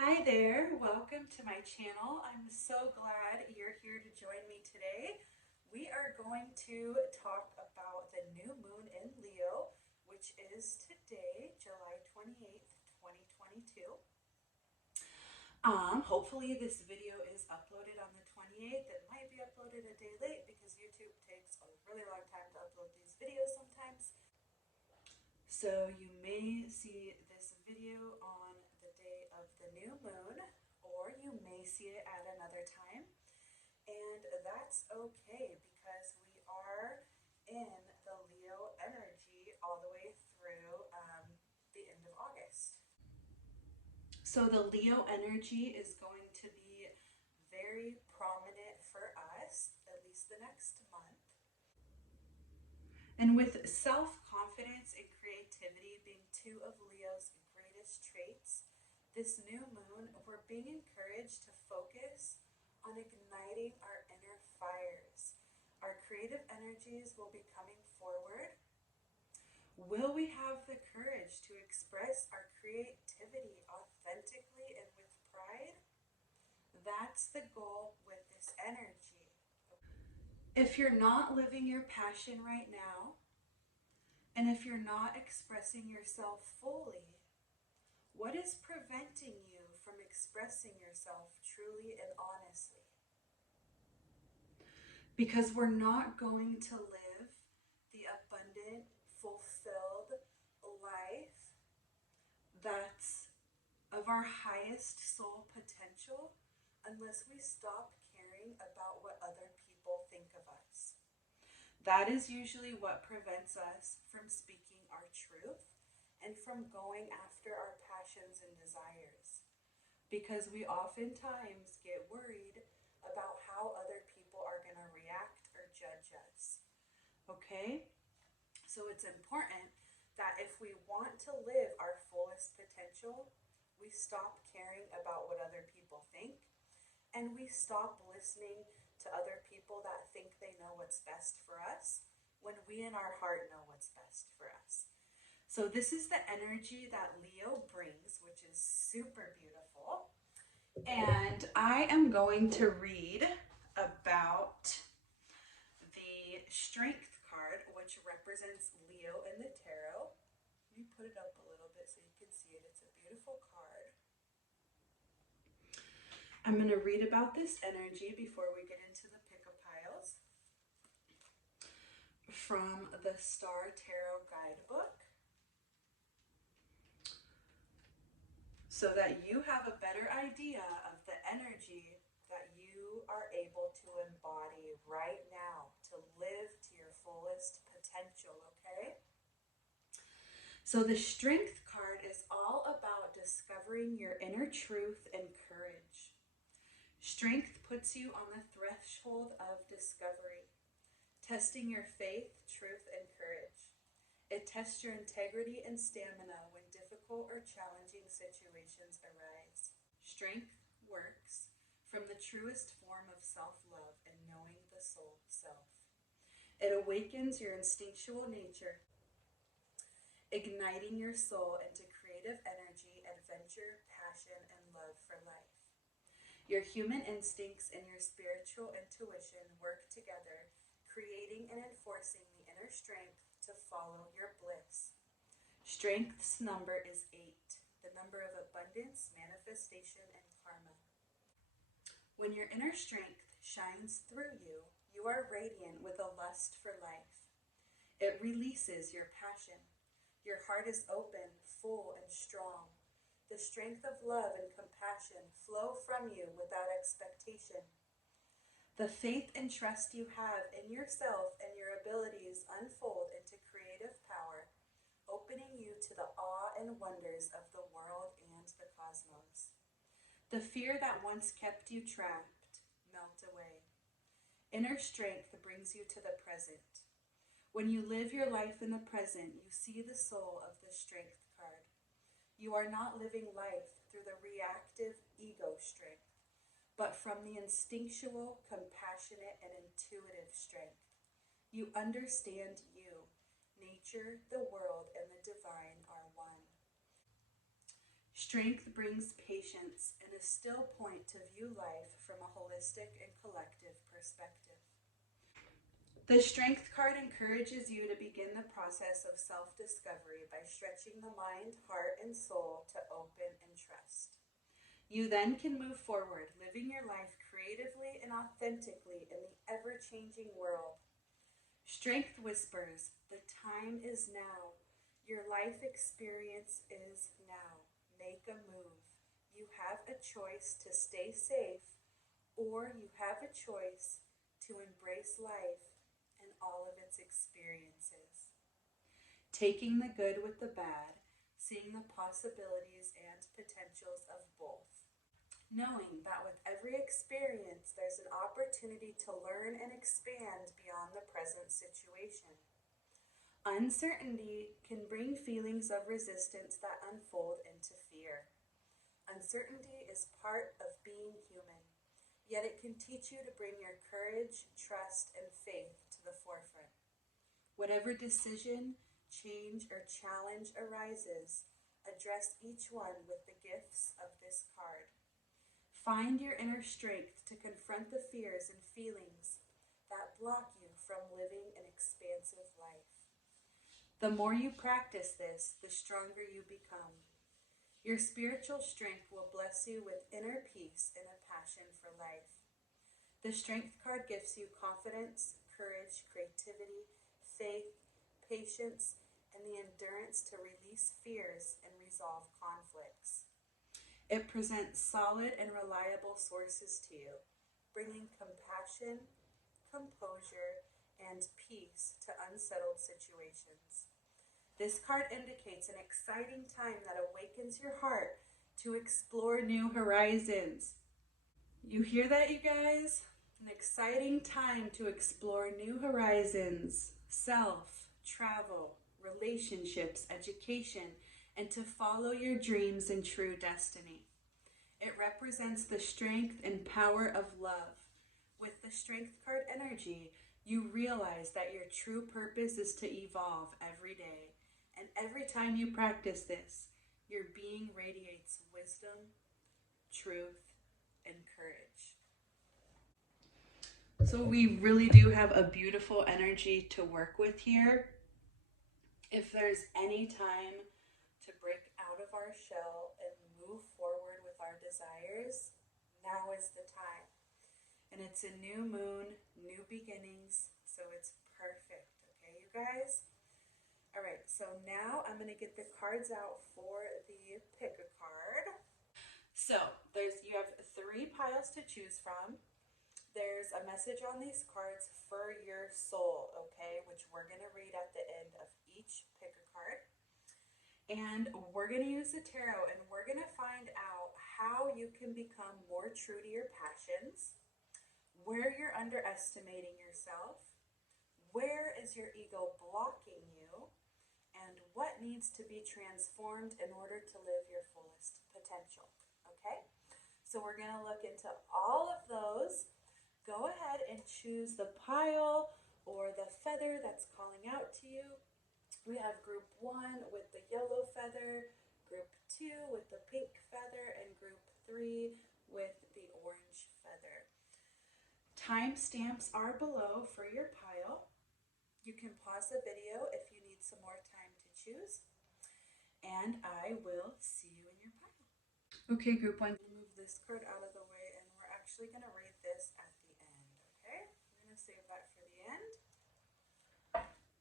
Hi there, welcome to my channel. I'm so glad you're here to join me today. We are going to talk about the new moon in Leo, which is today, July 28th, 2022. Hopefully this video is uploaded on the 28th. It might be uploaded a day late because YouTube takes a really long time to upload these videos sometimes. So you may see this video on the day of the new moon, or you may see it at another time. And that's okay because we are in the Leo energy all the way through the end of August. So the Leo energy is going to be very prominent for us, at least the next month. And with self-confidence and creativity being two of Leo's greatest traits, this new moon, we're being encouraged to focus on igniting our inner fires. Our creative energies will be coming forward. Will we have the courage to express our creativity authentically and with pride? That's the goal with this energy. If you're not living your passion right now, and if you're not expressing yourself fully, what is preventing you from expressing yourself truly and honestly? Because we're not going to live the abundant, fulfilled life that's of our highest soul potential unless we stop caring about what other people think of us. That is usually what prevents us from speaking our truth and from going after our passions and desires. Because we oftentimes get worried about how other people are going to react or judge us. Okay? So it's important that if we want to live our fullest potential, we stop caring about what other people think and we stop listening to other people that think they know what's best for us when we in our heart know what's best for us. So this is the energy that Leo brings, which is super beautiful. And I am going to read about the Strength card, which represents Leo in the tarot. Let me put it up a little bit so you can see it. It's a beautiful card. I'm going to read about this energy before we get into the pick-a-piles from the Star Tarot Guidebook so that you have a better idea of the energy that you are able to embody right now to live to your fullest potential, okay? So the Strength card is all about discovering your inner truth and courage. Strength puts you on the threshold of discovery, testing your faith, truth, and courage. It tests your integrity and stamina when difficult or challenging situations arise. Strength works from the truest form of self-love and knowing the soul self. It awakens your instinctual nature, igniting your soul into creative energy, adventure, passion, and love for life. Your human instincts and your spiritual intuition work together, creating and enforcing the inner strength to follow your bliss. Strength's number is 8, the number of abundance, manifestation, and karma. When your inner strength shines through you, you are radiant with a lust for life. It releases your passion. Your heart is open, full, and strong. The strength of love and compassion flow from you without expectation. The faith and trust you have in yourself and your abilities unfold into creative power, opening you to the awe and wonders of the world and the cosmos. The fear that once kept you trapped melt away. Inner strength brings you to the present. When you live your life in the present, you see the soul of the Strength card. You are not living life through the reactive ego strength, but from the instinctual, compassionate, and intuitive strength. You understand you. Nature, the world, and the divine are one. Strength brings patience and a still point to view life from a holistic and collective perspective. The Strength card encourages you to begin the process of self-discovery by stretching the mind, heart, and soul to open and trust. You then can move forward, living your life creatively and authentically in the ever-changing world. Strength whispers, the time is now. Your life experience is now. Make a move. You have a choice to stay safe, or you have a choice to embrace life and all of its experiences. Taking the good with the bad, seeing the possibilities and potentials of both. Knowing that with every experience, there's an opportunity to learn and expand beyond the present situation. Uncertainty can bring feelings of resistance that unfold into fear. Uncertainty is part of being human, yet it can teach you to bring your courage, trust, and faith to the forefront. Whatever decision, change, or challenge arises, address each one with the gifts of this card. Find your inner strength to confront the fears and feelings that block you from living an expansive life. The more you practice this, the stronger you become. Your spiritual strength will bless you with inner peace and a passion for life. The Strength card gives you confidence, courage, creativity, faith, patience, and the endurance to release fears and resolve conflicts. It presents solid and reliable sources to you, bringing compassion, composure, and peace to unsettled situations. This card indicates an exciting time that awakens your heart to explore new horizons. You hear that, you guys? An exciting time to explore new horizons, self, travel, relationships, education, and to follow your dreams and true destiny. It represents the strength and power of love. With the Strength card energy, you realize that your true purpose is to evolve every day. And every time you practice this, your being radiates wisdom, truth, and courage. So we really do have a beautiful energy to work with here. If there's any time to break out of our shell and move forward with our desires, now is the time. And it's a new moon, new beginnings, so it's perfect, okay, you guys? All right, so now I'm going to get the cards out for the pick a card. So you have 3 piles to choose from. There's a message on these cards for your soul, okay, which we're going to read at the end of each pick a card. And we're going to use the tarot, and we're going to find out how you can become more true to your passions, where you're underestimating yourself, where is your ego blocking you, and what needs to be transformed in order to live your fullest potential, okay? So we're going to look into all of those. Go ahead and choose the pile or the feather that's calling out to you. We have group 1 with the yellow feather, group 2 with the pink feather, and group 3 with the orange feather. Timestamps are below for your pile. You can pause the video if you need some more time to choose. And I will see you in your pile. Okay, group 1, move this card out of the way, and we're actually going to read this at the end, okay? I'm going to save that for the end.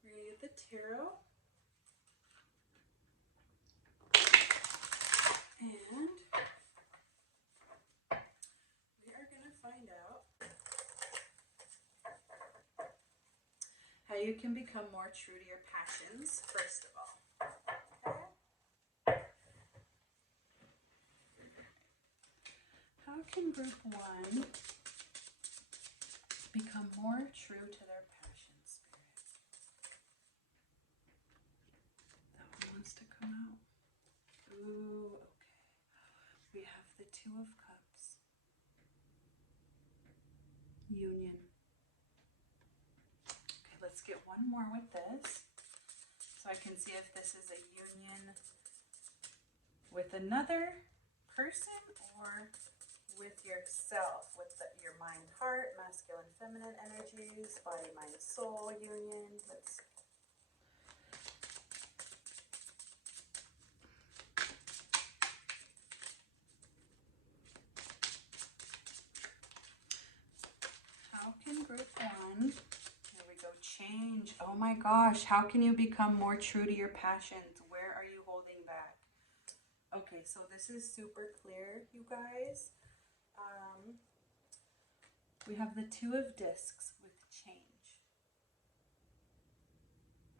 Read the tarot. And we are going to find out how you can become more true to your passions, first of all. Okay? How can group 1 become more true to their passion, Spirit? That one wants to come out. Ooh, okay. We have the 2 of Cups. Union. Okay, let's get one more with this so I can see if this is a union with another person or with yourself, with your mind, heart, masculine, feminine energies, body, mind, soul union. How can group one, here we go, change? Oh my gosh, how can you become more true to your passions? Where are you holding back? Okay, so this is super clear, you guys. We have the Two of Discs with change.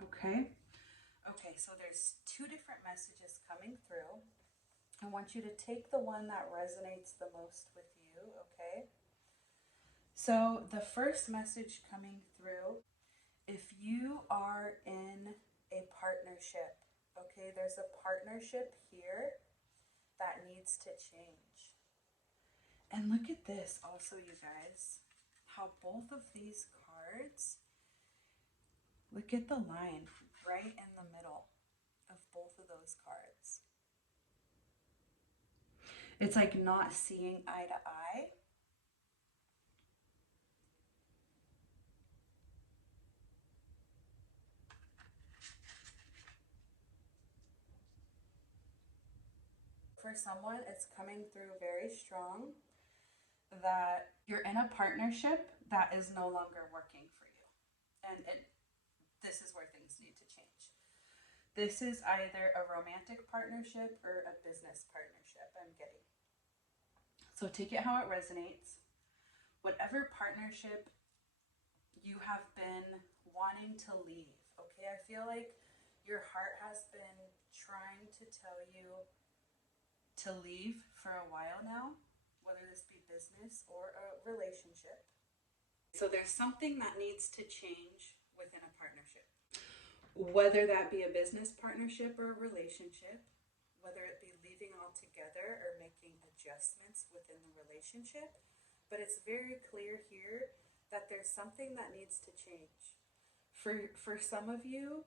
Okay? Okay, so there's two different messages coming through. I want you to take the one that resonates the most with you, okay? So the first message coming through, if you are in a partnership, okay, there's a partnership here that needs to change. And look at this also, you guys, how both of these cards, look at the line right in the middle of both of those cards. It's like not seeing eye to eye. For someone, it's coming through very strong that you're in a partnership that is no longer working for you. And this is where things need to change. This is either a romantic partnership or a business partnership, I'm getting. So take it how it resonates. Whatever partnership you have been wanting to leave, okay? I feel like your heart has been trying to tell you to leave for a while now, whether this be business or a relationship. So there's something that needs to change within a partnership, whether that be a business partnership or a relationship, whether it be leaving altogether or making adjustments within the relationship. But it's very clear here that there's something that needs to change. For some of you,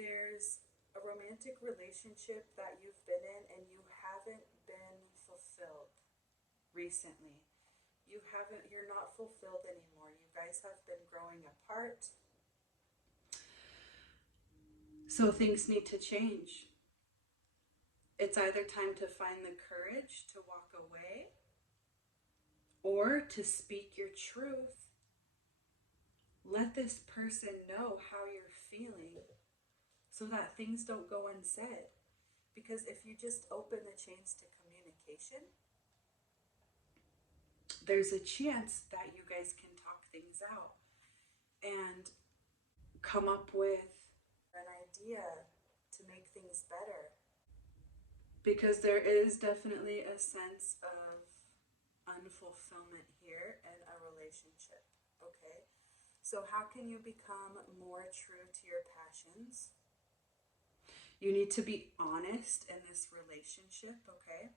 there's a romantic relationship that you've been in and you haven't been fulfilled recently. You're not fulfilled anymore. You guys have been growing apart. So things need to change. It's either time to find the courage to walk away or to speak your truth. Let this person know how you're feeling so that things don't go unsaid. Because if you just open the chains to communication, there's a chance that you guys can talk things out and come up with an idea to make things better. Because there is definitely a sense of unfulfillment here in a relationship, okay? So how can you become more true to your passions? You need to be honest in this relationship, okay?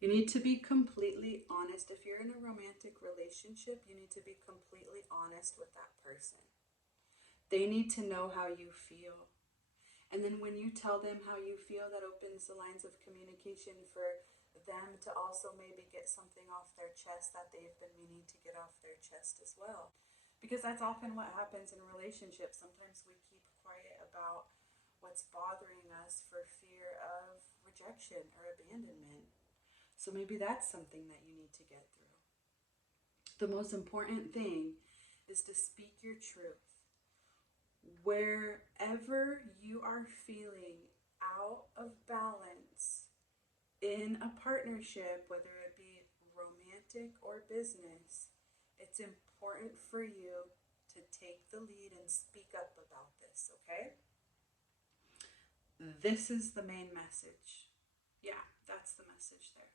You need to be completely honest. If you're in a romantic relationship, you need to be completely honest with that person. They need to know how you feel. And then when you tell them how you feel, that opens the lines of communication for them to also maybe get something off their chest that they've been meaning to get off their chest as well. Because that's often what happens in relationships. Sometimes we keep quiet about what's bothering us for fear of rejection or abandonment. So maybe that's something that you need to get through. The most important thing is to speak your truth. Wherever you are feeling out of balance in a partnership, whether it be romantic or business, it's important for you to take the lead and speak up about this, okay? This is the main message. Yeah, that's the message there.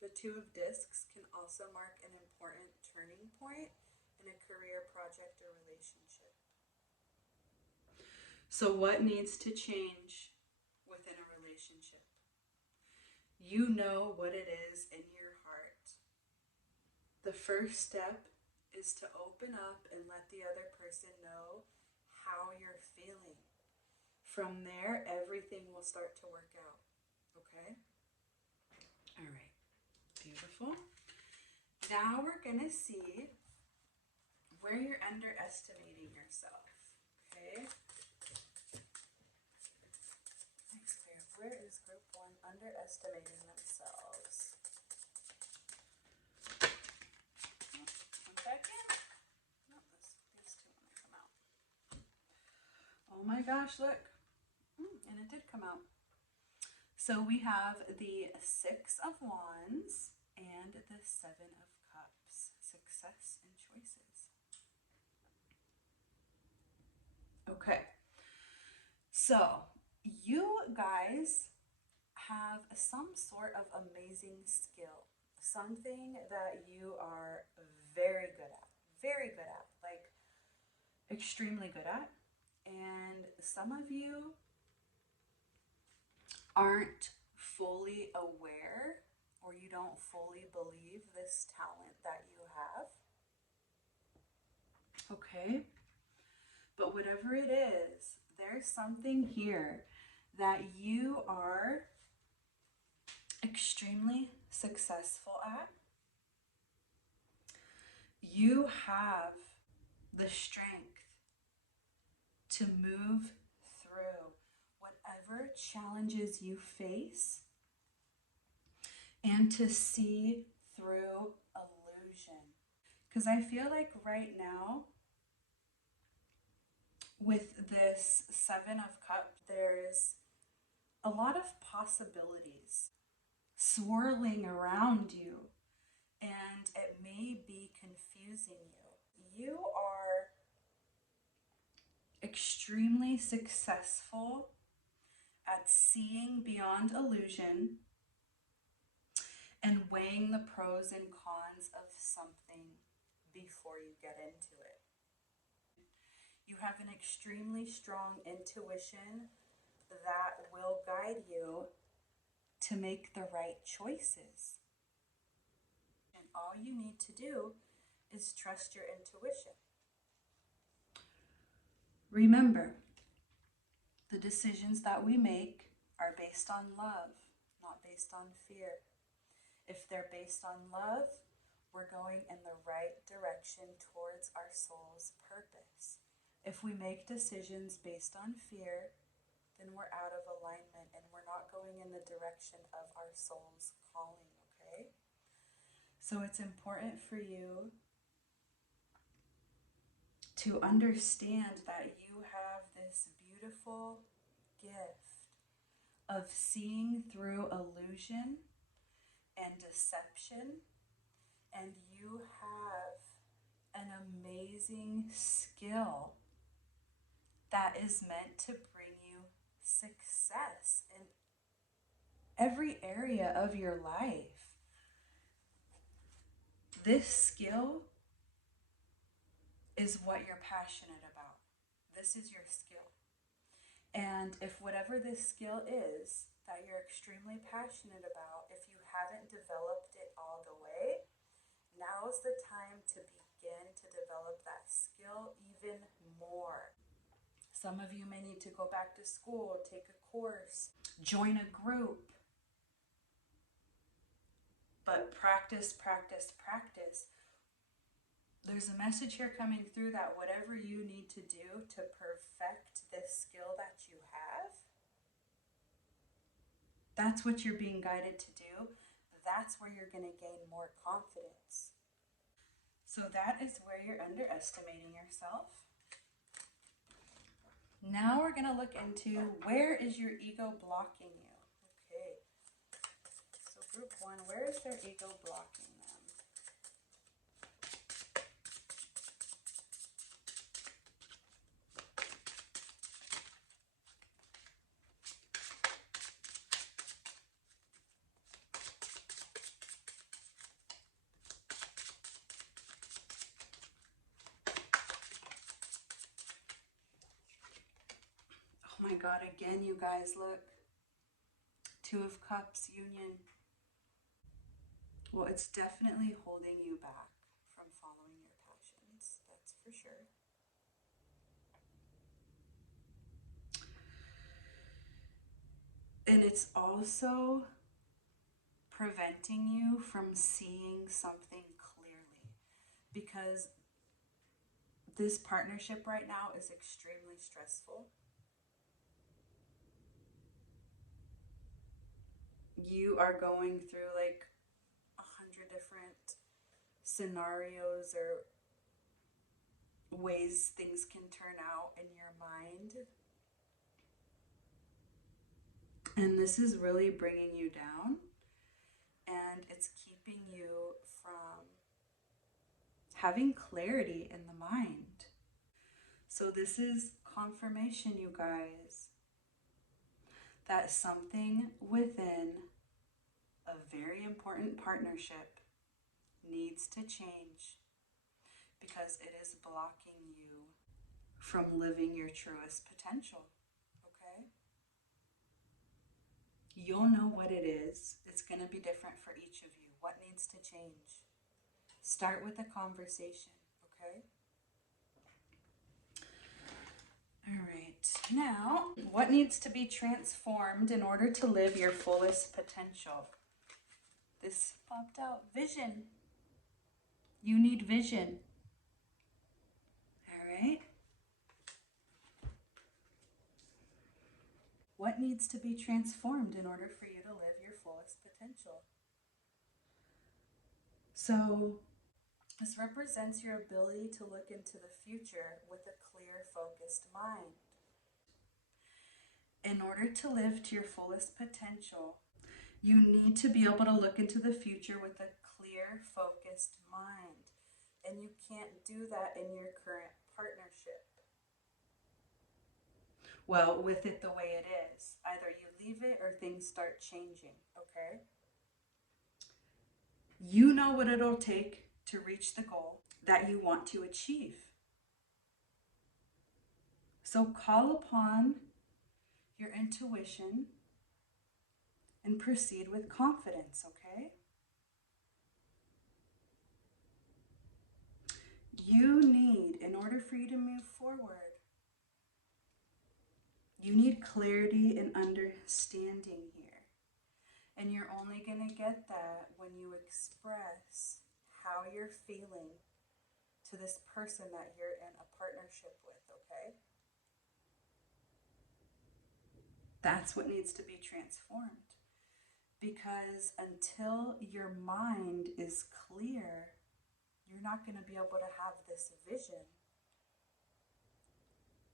The Two of Discs can also mark an important turning point in a career, project, or relationship. So what needs to change within a relationship? You know what it is in your heart. The first step is to open up and let the other person know how you're feeling. From there, everything will start to work out. Okay? All right. Beautiful. Now we're going to see where you're underestimating yourself. Okay? Nice pair. Where is group 1 underestimating themselves? One second. No, these two want to come out. Oh my gosh, look. And it did come out. So we have the 6 of Wands and the 7 of Cups. Success and choices. Okay. So you guys have some sort of amazing skill. Something that you are very good at, like extremely good at. And some of you aren't fully aware, or you don't fully believe this talent that you have. Okay? But whatever it is, there's something here that you are extremely successful at. You have the strength to move through whatever challenges you face and to see through illusion. Because I feel like right now, with this 7 of Cups, there's a lot of possibilities swirling around you, and it may be confusing you. You are extremely successful at seeing beyond illusion and weighing the pros and cons of something before you get into it. You have an extremely strong intuition that will guide you to make the right choices. And all you need to do is trust your intuition. Remember, the decisions that we make are based on love, not based on fear. If they're based on love, we're going in the right direction towards our soul's purpose. If we make decisions based on fear, then we're out of alignment and we're not going in the direction of our soul's calling, okay? So it's important for you to understand that you have this beautiful gift of seeing through illusion and deception, and you have an amazing skill that is meant to bring you success in every area of your life. This skill is what you're passionate about. This is your skill. And if whatever this skill is that you're extremely passionate about, if you haven't developed it all the way, now's the time to begin to develop that skill even more. Some of you may need to go back to school, take a course, join a group. But practice, practice, practice. There's a message here coming through that whatever you need to do to perfect this skill that you have, that's what you're being guided to do. That's where you're going to gain more confidence. So that is where you're underestimating yourself. Now we're going to look into where is your ego blocking you. Okay. So group 1, where is their ego blocking them? Oh my God, again, you guys, look. 2 of Cups, union. Well, it's definitely holding you back from following your passions. That's for sure. And it's also preventing you from seeing something clearly, because this partnership right now is extremely stressful. You are going through like 100 different scenarios or ways things can turn out in your mind. And this is really bringing you down, and it's keeping you from having clarity in the mind. So this is confirmation, you guys, that something within a very important partnership needs to change, because it is blocking you from living your truest potential. Okay? You'll know what it is. It's going to be different for each of you. What needs to change? Start with a conversation. Okay? All right. Now, what needs to be transformed in order to live your fullest potential? This popped out. Vision. You need vision. All right. What needs to be transformed in order for you to live your fullest potential? So, this represents your ability to look into the future with a clear, focused mind. In order to live to your fullest potential, you need to be able to look into the future with a clear, focused mind. And you can't do that in your current partnership. Well, with it the way it is. Either you leave it or things start changing, okay? You know what it'll take to reach the goal that you want to achieve. So call upon your intuition and proceed with confidence, okay? You need, in order for you to move forward, you need clarity and understanding here. And you're only going to get that when you express how you're feeling to this person that you're in a partnership with, okay? That's what needs to be transformed. Because until your mind is clear, you're not going to be able to have this vision,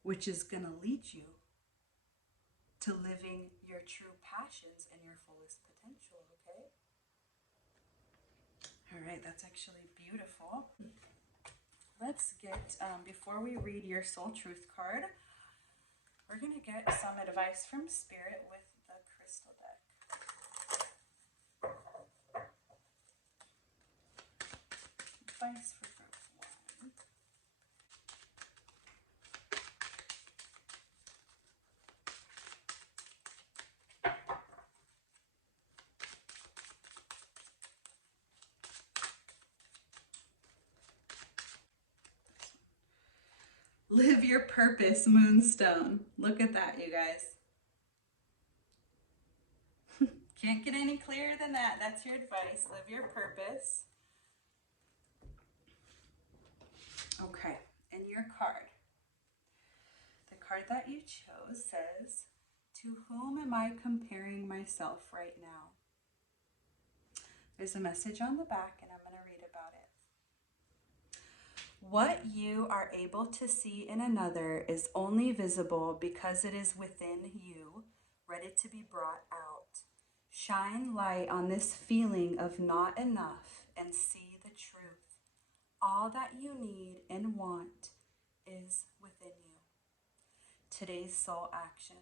which is going to lead you to living your true passions and your fullest potential, okay? All right, that's actually beautiful. Let's get, before we read your soul truth card, we're going to get some advice from Spirit with the crystal deck. Advice for group 1. Live your purpose, Moonstone. Look at that, you guys. Can't get any clearer than that. That's your advice. Live your purpose. Okay, and your card. The card that you chose says, "To whom am I comparing myself right now?" There's a message on the back, and I'm going to read about it. What you are able to see in another is only visible because it is within you, ready to be brought out. Shine light on this feeling of not enough and see the truth. All that you need and want is within you. Today's soul action.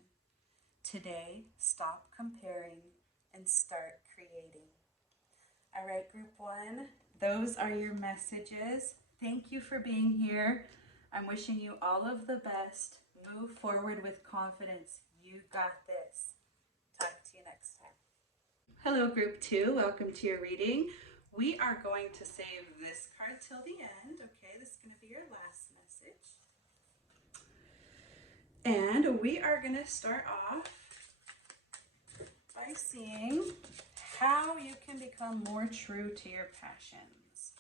Today, stop comparing and start creating. All right, group 1, those are your messages. Thank you for being here. I'm wishing you all of the best. Move forward with confidence. You got this. Talk to you next time. Hello, group 2. Welcome to your reading. We are going to save this card till the end. Okay, this is going to be your last message. And we are going to start off by seeing how you can become more true to your passions.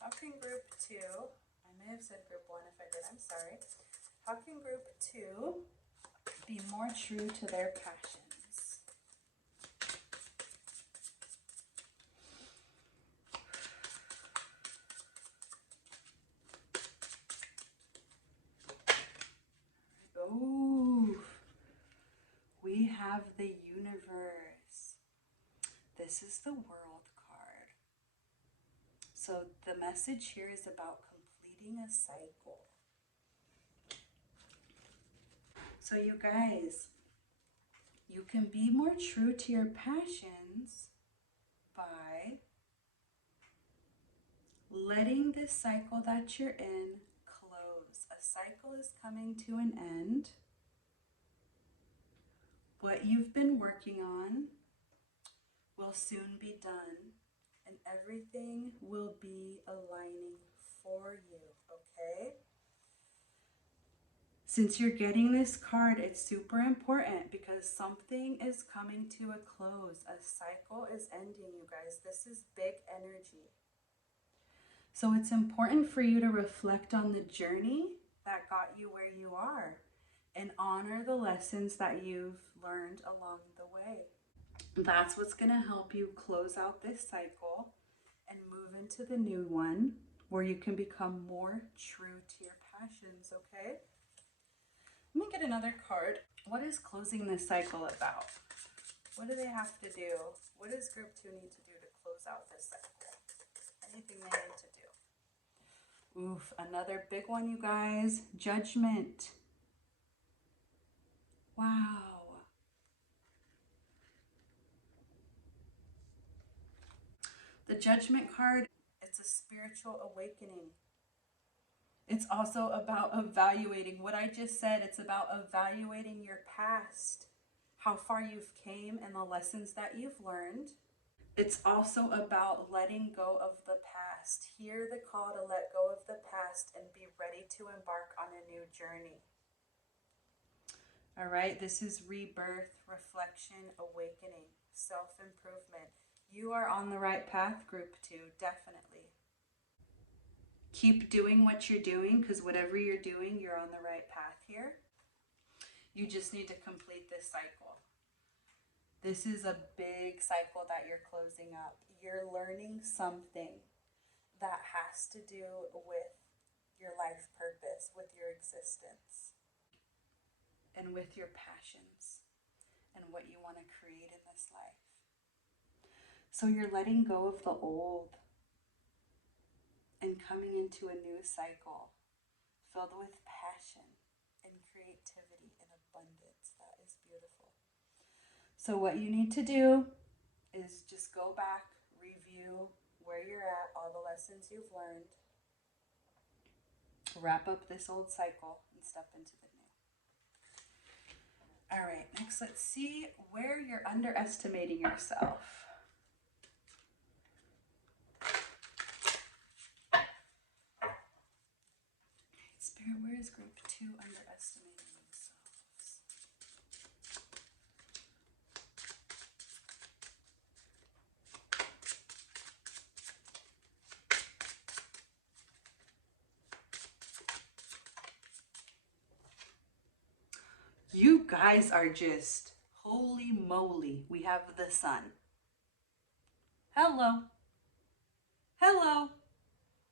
How can group 2, I may have said group 1 if I did, I'm sorry. How can group 2 be more true to their passions? Oh, we have the universe. This is the world card. So the message here is about completing a cycle. So you guys, you can be more true to your passions by letting this cycle that you're in close. A cycle is coming to an end. What you've been working on will soon be done, and everything will be aligning for you, okay? Since you're getting this card, it's super important because something is coming to a close. A cycle is ending, you guys. This is big energy. So it's important for you to reflect on the journey that got you where you are and honor the lessons that you've learned along the way. That's what's going to help you close out this cycle and move into the new one where you can become more true to your passions, okay? Let me get another card. What is closing this cycle about? What do they have to do? What does group 2 need to do to close out this cycle? Anything they need to do. Oof, another big one, you guys. Judgment. Wow. The Judgment card, it's a spiritual awakening. It's also about evaluating what I just said. It's about evaluating your past, how far you've came and the lessons that you've learned. It's also about letting go of the past. Hear the call to let go of the past and be ready to embark on a new journey. All right, this is rebirth, reflection, awakening, self-improvement. You are on the right path, group 2, definitely. Keep doing what you're doing because whatever you're doing, you're on the right path here. You just need to complete this cycle. This is a big cycle that you're closing up. You're learning something that has to do with your life purpose, with your existence, and with your passions and what you want to create in this life. So you're letting go of the old and coming into a new cycle filled with passion and creativity and abundance. That is beautiful. So what you need to do is just go back, review where you're at, all the lessons you've learned, wrap up this old cycle, and step into the new. All right, next let's see where you're underestimating yourself. Spirit, where is group 2 underestimating themselves? You guys are just, holy moly, we have the sun. Hello. Hello,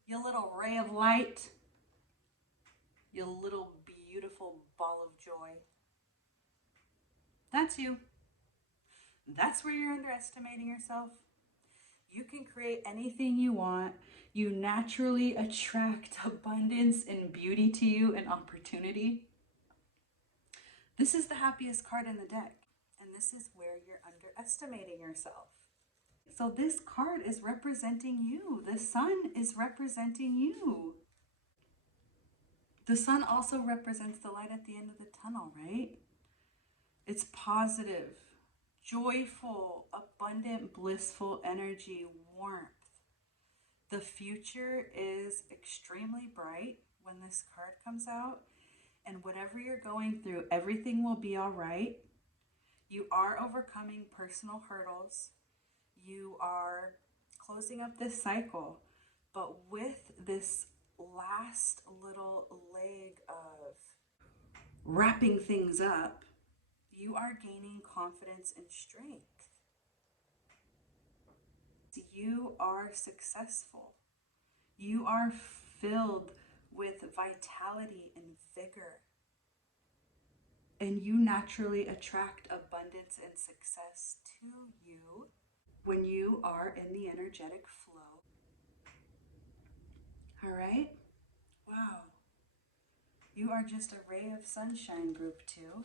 you little ray of light. You little beautiful ball of joy. That's you. That's where you're underestimating yourself. You can create anything you want. You naturally attract abundance and beauty to you and opportunity. This is the happiest card in the deck, and this is where you're underestimating yourself. So this card is representing you. The sun is representing you. The sun also represents the light at the end of the tunnel, right? It's positive, joyful, abundant, blissful energy, warmth. The future is extremely bright when this card comes out, and whatever you're going through, everything will be all right. You are overcoming personal hurdles. You are closing up this cycle. But with this last little leg of wrapping things up, you are gaining confidence and strength. You are successful. You are filled with vitality and vigor. And you naturally attract abundance and success to you when you are in the energetic flow. All right? Wow. You are just a ray of sunshine, group 2.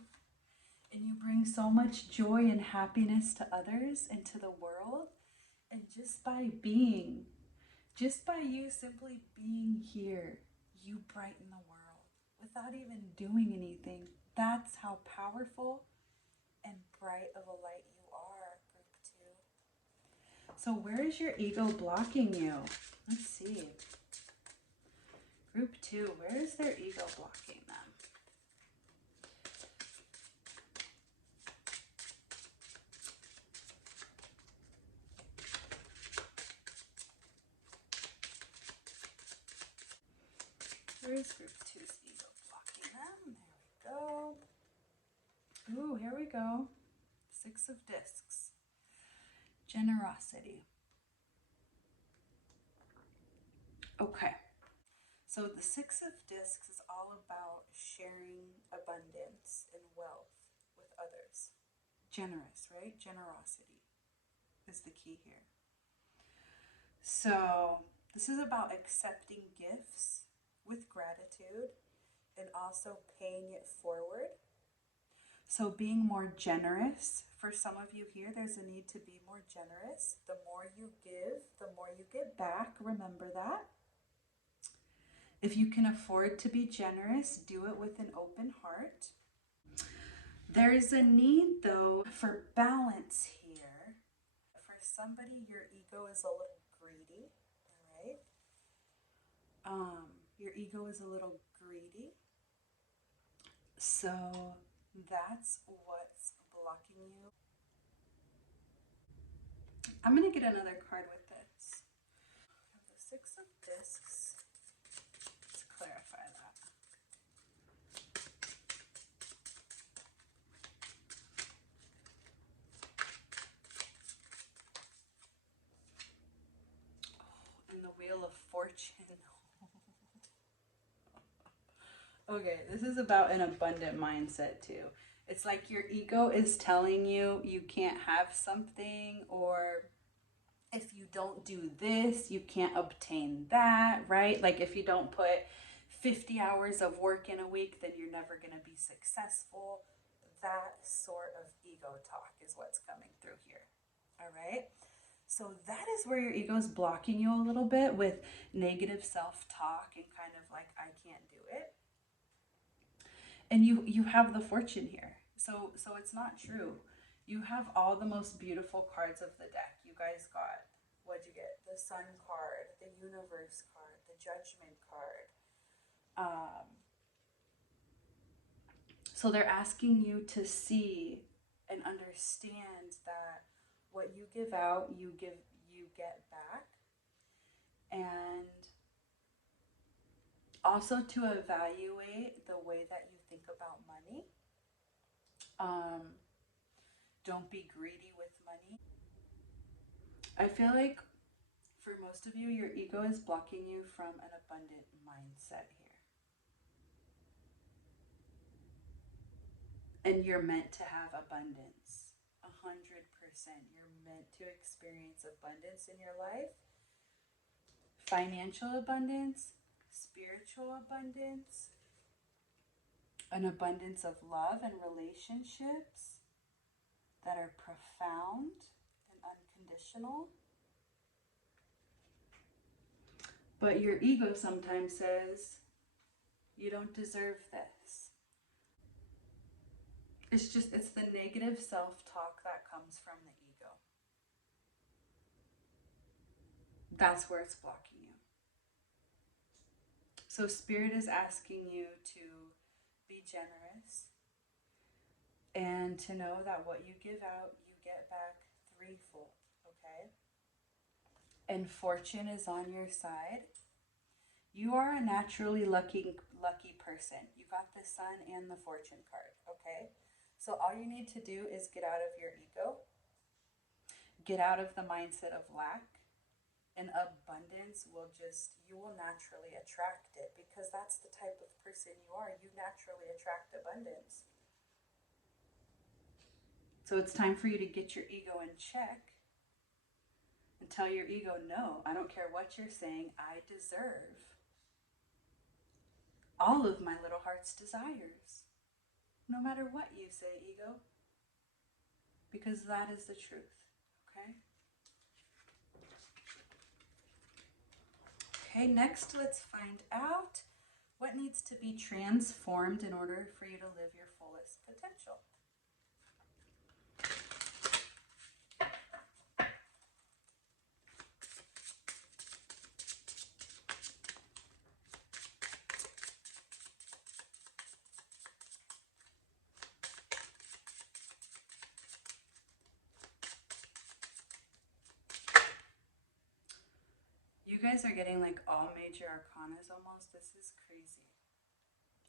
And you bring so much joy and happiness to others and to the world. And just by you simply being here, you brighten the world without even doing anything. That's how powerful and bright of a light you are, group 2. So where is your ego blocking you? Let's see. Group 2, where is their ego blocking them? Where's group 2's ego blocking them? There we go. Ooh, here we go. 6 of discs. Generosity. Okay. So the 6 of discs is all about sharing abundance and wealth with others. Generous, right? Generosity is the key here. So this is about accepting gifts with gratitude and also paying it forward. So being more generous. For some of you here, there's a need to be more generous. The more you give, the more you get back. Remember that. If you can afford to be generous, do it with an open heart. There is a need, though, for balance here. For somebody, your ego is a little greedy, all right? Your ego is a little greedy. So that's what's blocking you. I'm going to get another card with this. The 6 of discs. Let's clarify that. Oh, and the Wheel of Fortune. Okay, this is about an abundant mindset too. It's like your ego is telling you you can't have something, or if you don't do this, you can't obtain that, right? Like if you don't put 50 hours of work in a week, then you're never going to be successful. That sort of ego talk is what's coming through here. All right? So that is where your ego is blocking you a little bit with negative self-talk and kind of like, I can't do it. And you have the Fortune here. So it's not true. You have all the most beautiful cards of the deck. You guys got, what'd you get? The Sun card, the Universe card, the Judgment card. So they're asking you to see and understand that what you give out, you get back. And also to evaluate the way that you think about money. Don't be greedy with money. I feel like for most of you, your ego is blocking you from an abundant mindset here. And you're meant to have abundance. 100%. You're meant to experience abundance in your life. Financial abundance, spiritual abundance, an abundance of love and relationships that are profound and unconditional. But your ego sometimes says, you don't deserve this. It's the negative self-talk that comes from the ego. That's where it's blocking you. So Spirit is asking you to be generous And to know that what you give out, you get back threefold, okay? And fortune is on your side. You are a naturally lucky person. You got the sun and the fortune card, okay? So all you need to do is get out of your ego, get out of the mindset of lack, and abundance will you will naturally attract it because that's the type of person you are. You naturally attract abundance. So it's time for you to get your ego in check and tell your ego, no, I don't care what you're saying, I deserve all of my little heart's desires. No matter what you say, ego, because that is the truth, okay? Okay, next let's find out what needs to be transformed in order for you to live your fullest potential. You guys are getting like all major arcanas almost. This is crazy.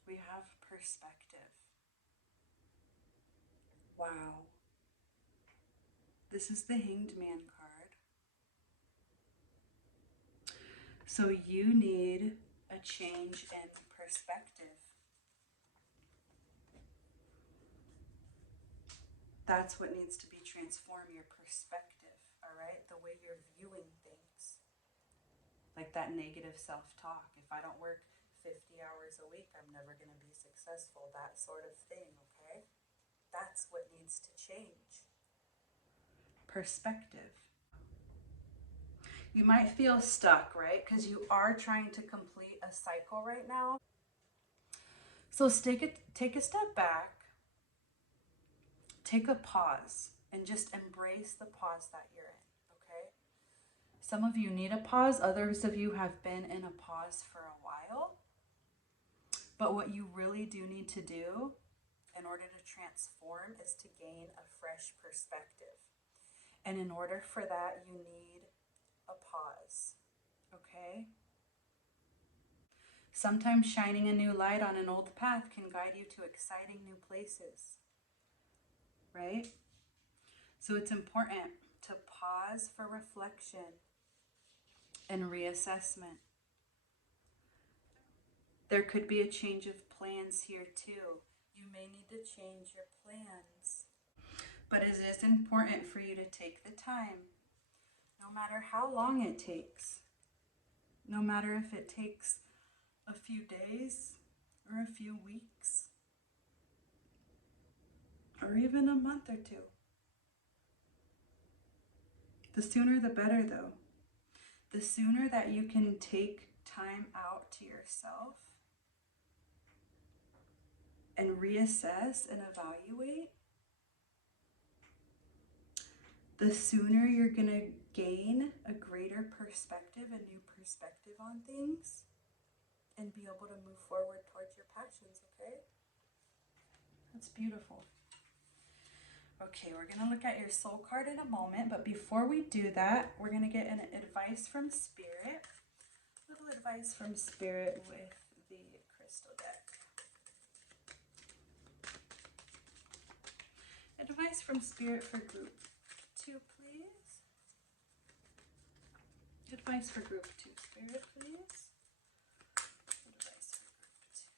We have perspective. Wow. This is the Hanged Man card. So you need a change in perspective. That's what needs to be transformed, your perspective, all right? The way you're viewing things. Like that negative self-talk. If I don't work 50 hours a week, I'm never going to be successful. That sort of thing, okay? That's what needs to change. Perspective. You might feel stuck, right? Because you are trying to complete a cycle right now. So take a step back, take a pause, and just embrace the pause that you're in, okay? Some of you need a pause. Others of you have been in a pause for a while. But what you really do need to do in order to transform is to gain a fresh perspective. And in order for that, you need a pause, okay? Sometimes shining a new light on an old path can guide you to exciting new places, right? So it's important to pause for reflection and reassessment. There could be a change of plans here too. You may need to change your plans. But it is important for you to take the time, no matter how long it takes, no matter if it takes a few days or a few weeks or even a month or two. The sooner the better though. The sooner that you can take time out to yourself and reassess and evaluate, the sooner you're going to gain a greater perspective, a new perspective on things, and be able to move forward towards your passions, okay? That's beautiful. Okay, we're going to look at your soul card in a moment, but before we do that, we're going to get an advice from Spirit. A little advice from Spirit with the crystal deck. Advice from Spirit for group 2, please. Advice for group 2, Spirit, please. Advice for group 2.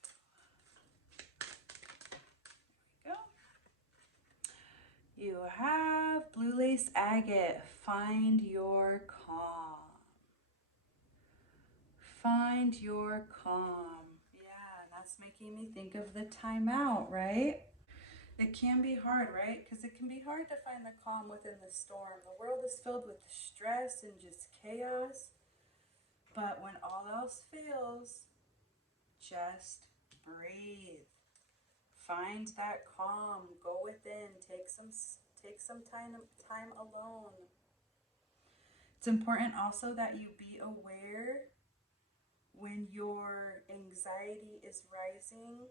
There we go. You have blue lace agate. Find your calm. Find your calm. Yeah, and that's making me think of the timeout, right? It can be hard, right? Because it can be hard to find the calm within the storm. The world is filled with stress and just chaos. But when all else fails, just breathe. Find that calm. Go within. Take some time alone. It's important also that you be aware when your anxiety is rising,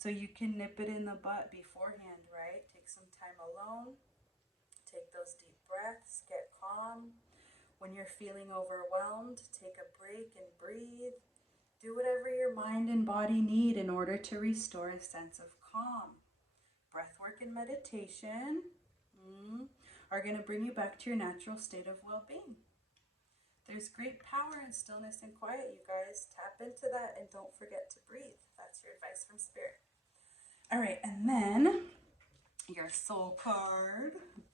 So you can nip it in the butt beforehand, right? Take some time alone. Take those deep breaths. Get calm. When you're feeling overwhelmed, take a break and breathe. Do whatever your mind and body need in order to restore a sense of calm. Breathwork and meditation are going to bring you back to your natural state of well-being. There's great power in stillness and quiet, you guys. Tap into that and don't forget to breathe. That's your advice from Spirit. All right, and then your soul card.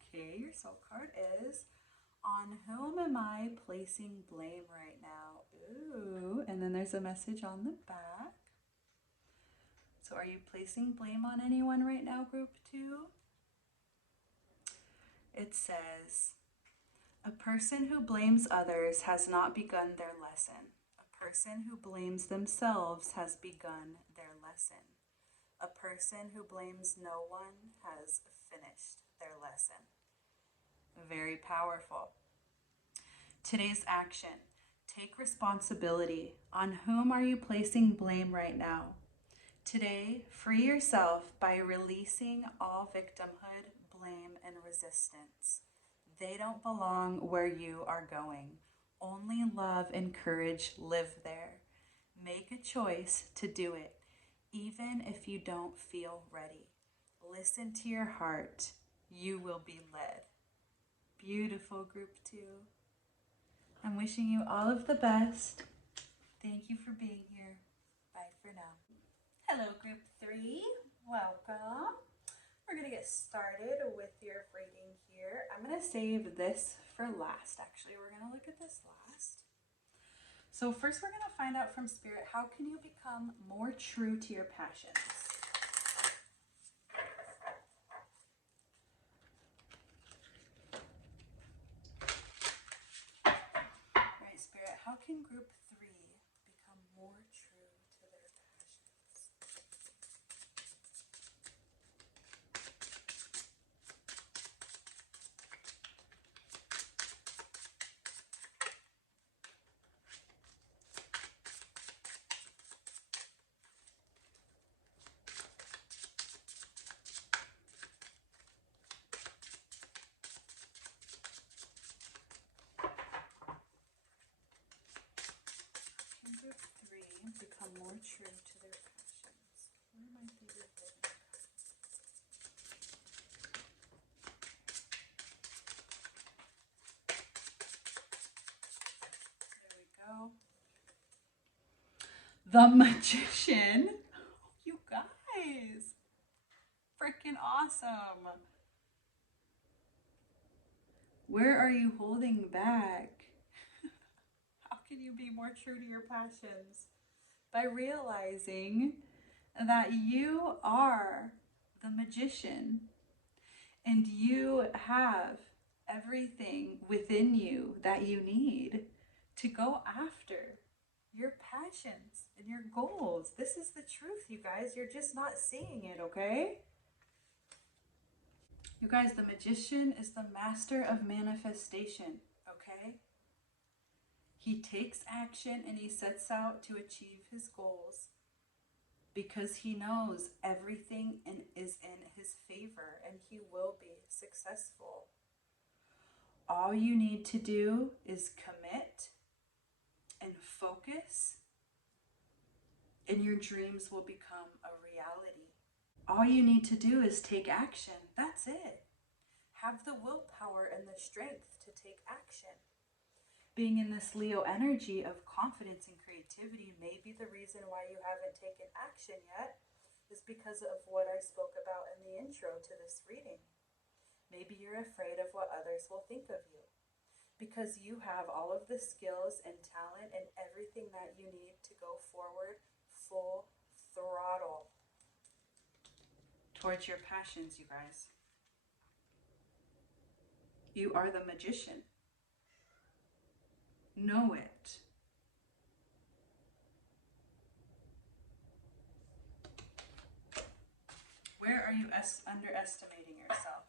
Okay, your soul card is, on whom am I placing blame right now? Ooh, and then there's a message on the back. So are you placing blame on anyone right now, group 2? It says, a person who blames others has not begun their lesson. A person who blames themselves has begun their lesson. A person who blames no one has finished their lesson. Very powerful. Today's action. Take responsibility. On whom are you placing blame right now? Today, free yourself by releasing all victimhood, blame, and resistance. They don't belong where you are going. Only love and courage live there. Make a choice to do it, even if you don't feel ready. Listen to your heart. You will be led. Beautiful, group 2. I'm wishing you all of the best. Thank you for being here. Bye for now. Hello, group 3. Welcome. We're going to get started with your reading here. I'm going to save this for last. Actually, we're going to look at this last. So first we're going to find out from Spirit, how can you become more true to your passions? All right, Spirit, how can group 3 become more true to their passions? Group 3 become more true to their passions. Where might they be living? There we go. The Magician. You guys, freaking awesome. Where are you holding back? How can you be more true to your passions? By realizing that you are the magician and you have everything within you that you need to go after your passions and your goals. This is the truth, you guys. You're just not seeing it, okay? You guys, the magician is the master of manifestation, okay? He takes action and he sets out to achieve his goals because he knows everything is in his favor and he will be successful. All you need to do is commit and focus, and your dreams will become a reality. All you need to do is take action. That's it. Have the willpower and the strength to take action. Being in this Leo energy of confidence and creativity may be the reason why you haven't taken action yet, is because of what I spoke about in the intro to this reading. Maybe you're afraid of what others will think of you, because you have all of the skills and talent and everything that you need to go forward full throttle towards your passions, you guys. You are the magician. Know it. Where are you underestimating yourself?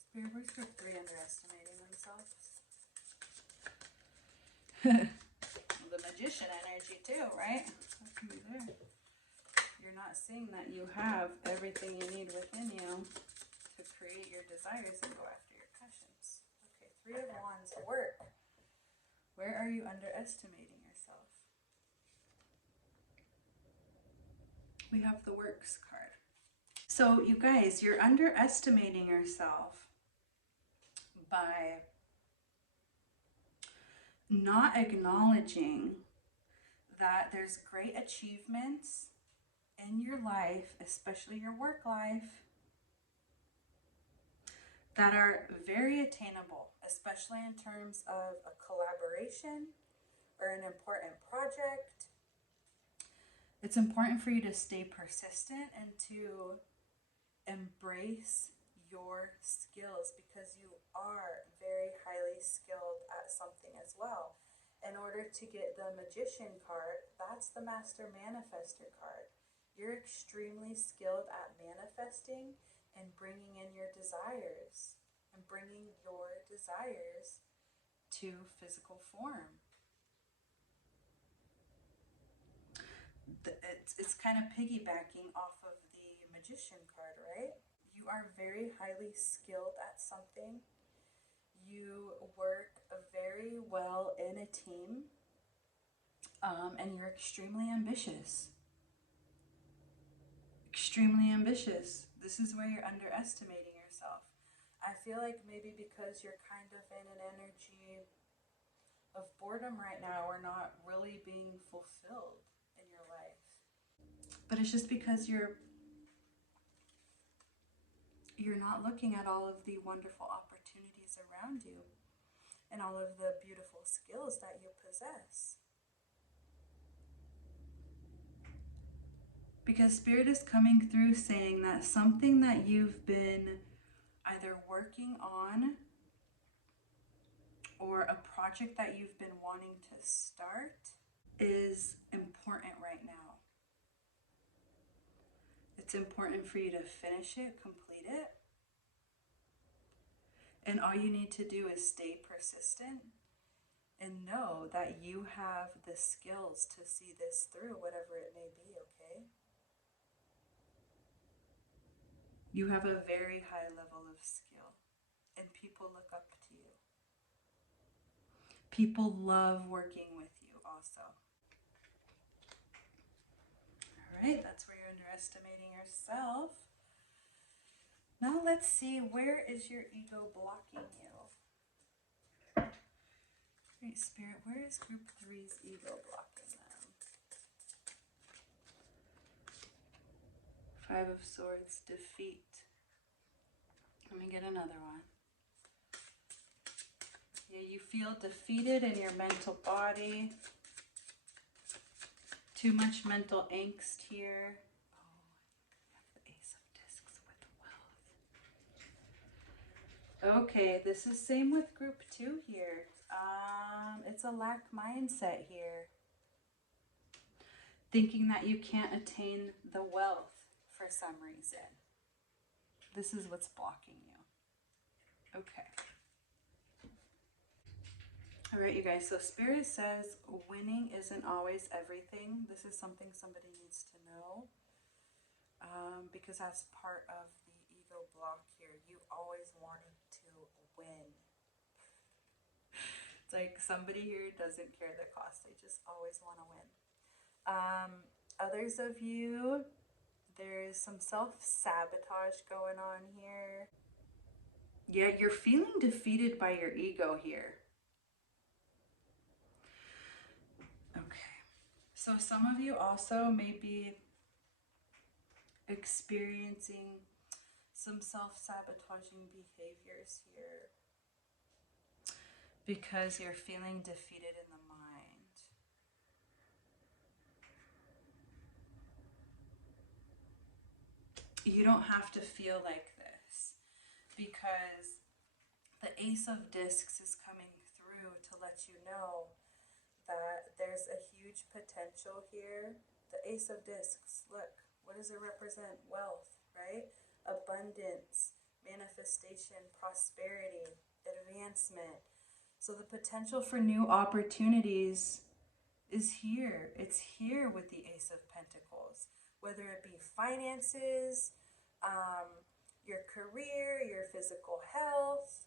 Spirit, where's group 3 underestimating themselves? magician energy too, right? That can be there. You're not seeing that you have everything you need within you to create your desires and go after your passions. Okay, Three of Wands, work. Where are you underestimating yourself? We have the Works card. So you guys, you're underestimating yourself by not acknowledging that there's great achievements in your life, especially your work life, that are very attainable, especially in terms of a collaboration or an important project. It's important for you to stay persistent and to embrace your skills, because you are very highly skilled at something as well. In order to get the Magician card, that's the Master Manifester card. You're extremely skilled at manifesting and bringing in your desires and bringing your desires to physical form. It's kind of piggybacking off of the Magician card, right? You are very highly skilled at something. You work very well in a team, and you're extremely ambitious. Extremely ambitious. This is where you're underestimating yourself. I feel like maybe because you're kind of in an energy of boredom right now, or not really being fulfilled in your life. But it's just because you're not looking at all of the wonderful opportunities around you and all of the beautiful skills that you possess. Because Spirit is coming through saying that something that you've been either working on or a project that you've been wanting to start is important right now. It's important for you to finish it, complete it. And all you need to do is stay persistent and know that you have the skills to see this through, whatever it may be, okay? You have a very high level of skill, and people look up to you. People love working with you also. All right, that's where you're underestimating yourself. Now let's see, where is your ego blocking you? Great Spirit, where is Group 3's ego blocking them? Five of Swords, defeat. Let me get another one. Yeah, you feel defeated in your mental body. Too much mental angst here. Oh, you have the Ace of Discs with wealth. Okay, this is same with Group 2 here. It's a lack mindset here. Thinking that you can't attain the wealth for some reason. This is what's blocking you. Okay. All right, you guys. So Spirit says winning isn't always everything. This is something somebody needs to know, because that's part of the ego block here. You always wanted to win. It's like somebody here doesn't care the cost. They just always want to win. Others of you, there's some self-sabotage going on here. Yeah, you're feeling defeated by your ego here. Okay. So some of you also may be experiencing some self-sabotaging behaviors here because you're feeling defeated in the mind. You don't have to feel like this, because the Ace of Discs is coming through to let you know that there's a huge potential here. The Ace of Discs, look, what does it represent? Wealth, right? Abundance, manifestation, prosperity, advancement. So the potential for new opportunities is here. It's here with the Ace of Pentacles, whether it be finances, your career, your physical health.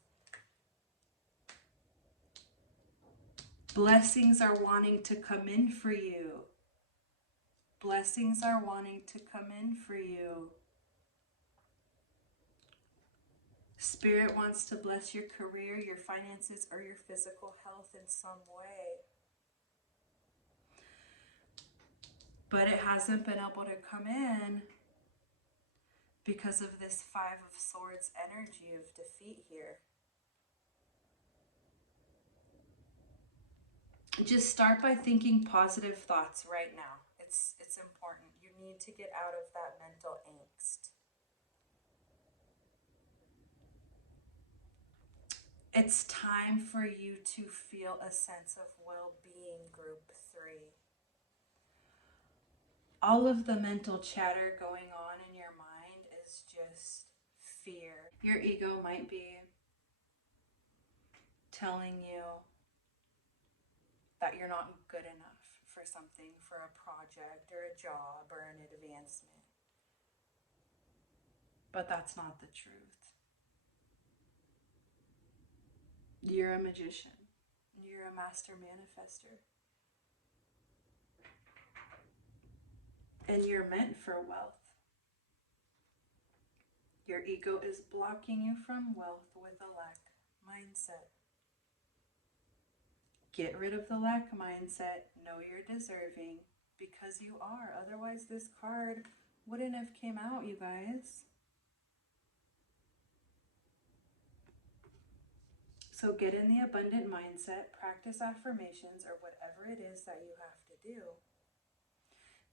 Blessings are wanting to come in for you. Blessings are wanting to come in for you. Spirit wants to bless your career, your finances, or your physical health in some way. But it hasn't been able to come in because of this Five of Swords energy of defeat here. Just start by thinking positive thoughts right now. It's important. You need to get out of that mental angst. It's time for you to feel a sense of well-being, Group 3. All of the mental chatter going on in your mind is just fear. Your ego might be telling you that you're not good enough for something, for a project or a job or an advancement. But that's not the truth. You're a magician. You're a master manifester. And you're meant for wealth. Your ego is blocking you from wealth with a lack mindset. Get rid of the lack mindset. Know you're deserving because you are. Otherwise, this card wouldn't have came out, you guys. So get in the abundant mindset, practice affirmations or whatever it is that you have to do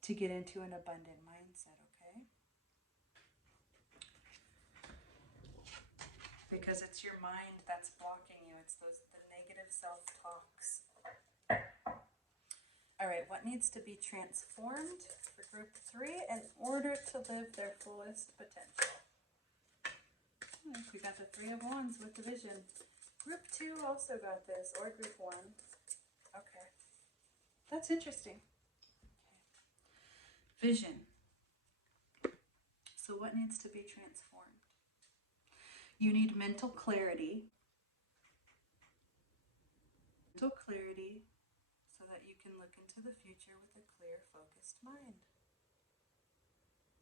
to get into an abundant mindset, okay? Because it's your mind that's blocking you. It's the negative self-talks. All right, what needs to be transformed for Group 3 in order to live their fullest potential? We got the Three of Wands with the Vision. Group 2 also got this, or Group 1. Okay. That's interesting. Okay. Vision. So what needs to be transformed? You need mental clarity. Mental clarity so that you can look into the future with a clear, focused mind.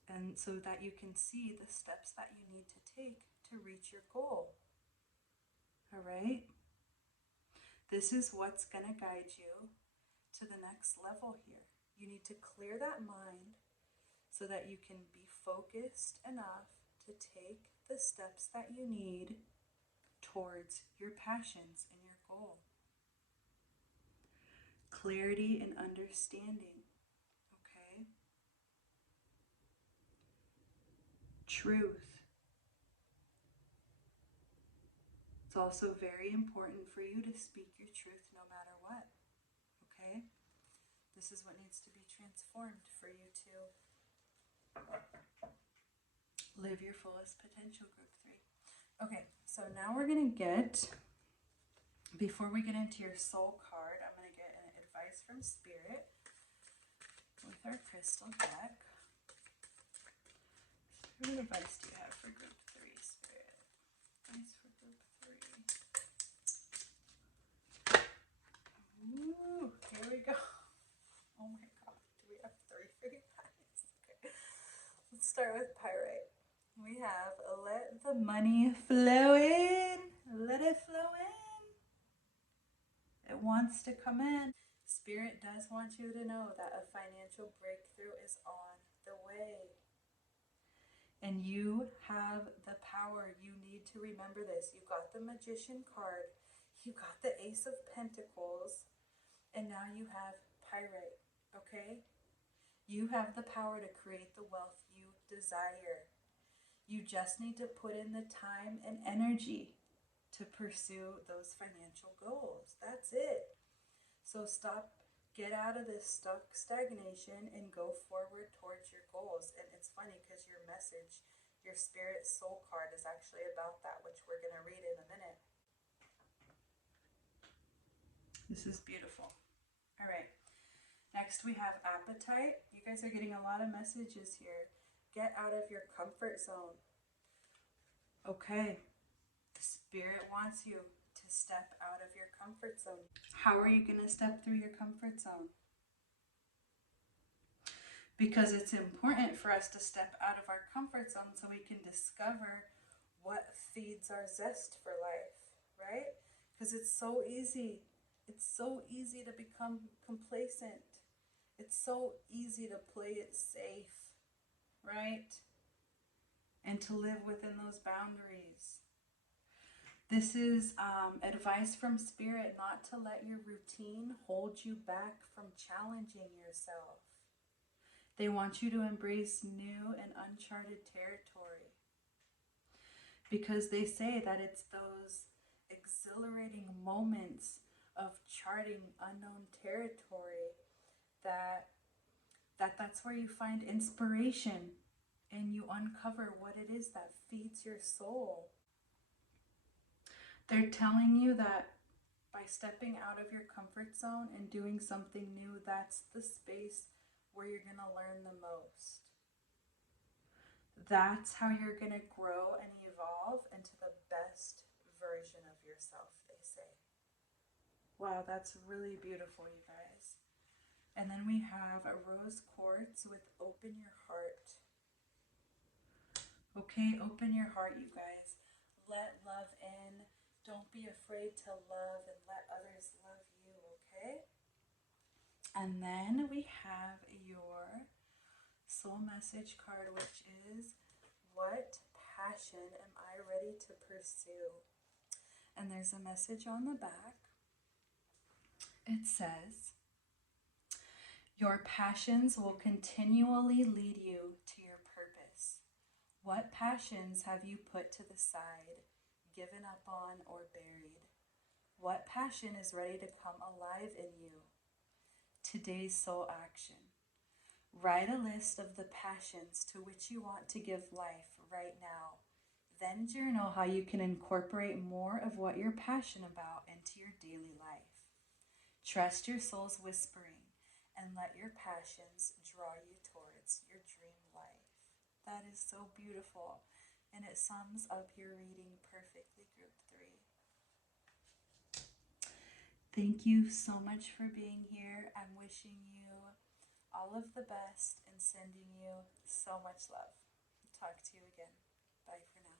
And so that you can see the steps that you need to take to reach your goal. All right? This is what's going to guide you to the next level here. You need to clear that mind so that you can be focused enough to take the steps that you need towards your passions and your goal. Clarity and understanding, okay? Truth. It's also very important for you to speak your truth no matter what, okay? This is what needs to be transformed for you to live your fullest potential, Group 3. Okay, so now we're going to get, before we get into your soul card, I'm going to get an advice from Spirit with our crystal deck. What advice do you have for Group 3, Spirit? Advice for Group 3. Ooh, here we go. Oh my god, do we have 3 for you guys? Okay. Let's start with Pyrite. We have let the money flow in. Let it flow in. It wants to come in. Spirit does want you to know that a financial breakthrough is on the way. And you have the power. You need to remember this. You got the Magician card. You got the Ace of Pentacles. And now you have Pyrite, okay? You have the power to create the wealth you desire. You just need to put in the time and energy to pursue those financial goals. That's it. So get out of this stuck stagnation and go forward towards your goals. And it's funny because your message, your Spirit soul card is actually about that, which we're going to read in a minute. This is beautiful. All right. Next, we have appetite. You guys are getting a lot of messages here. Get out of your comfort zone. Okay, Spirit wants you to step out of your comfort zone. How are you going to step through your comfort zone? Because it's important for us to step out of our comfort zone so we can discover what feeds our zest for life, right? Because it's so easy. It's so easy to become complacent. It's so easy to play it safe, right? And to live within those boundaries. This is advice from Spirit not to let your routine hold you back from challenging yourself. They want you to embrace new and uncharted territory. Because they say that it's those exhilarating moments of charting unknown territory that's where you find inspiration and you uncover what it is that feeds your soul. They're telling you that by stepping out of your comfort zone and doing something new, that's the space where you're going to learn the most. That's how you're going to grow and evolve into the best version of yourself, they say. Wow, that's really beautiful, you guys. And then we have a rose quartz with open your heart. Okay, open your heart, you guys. Let love in. Don't be afraid to love and let others love you, okay? And then we have your soul message card, which is, what passion am I ready to pursue? And there's a message on the back. It says, your passions will continually lead you to your purpose. What passions have you put to the side, given up on, or buried? What passion is ready to come alive in you? Today's soul action. Write a list of the passions to which you want to give life right now. Then journal how you can incorporate more of what you're passionate about into your daily life. Trust your soul's whispering and let your passions draw you towards your dream life. That is so beautiful, and it sums up your reading perfectly, Group 3. Thank you so much for being here. I'm wishing you all of the best and sending you so much love. Talk to you again. Bye for now.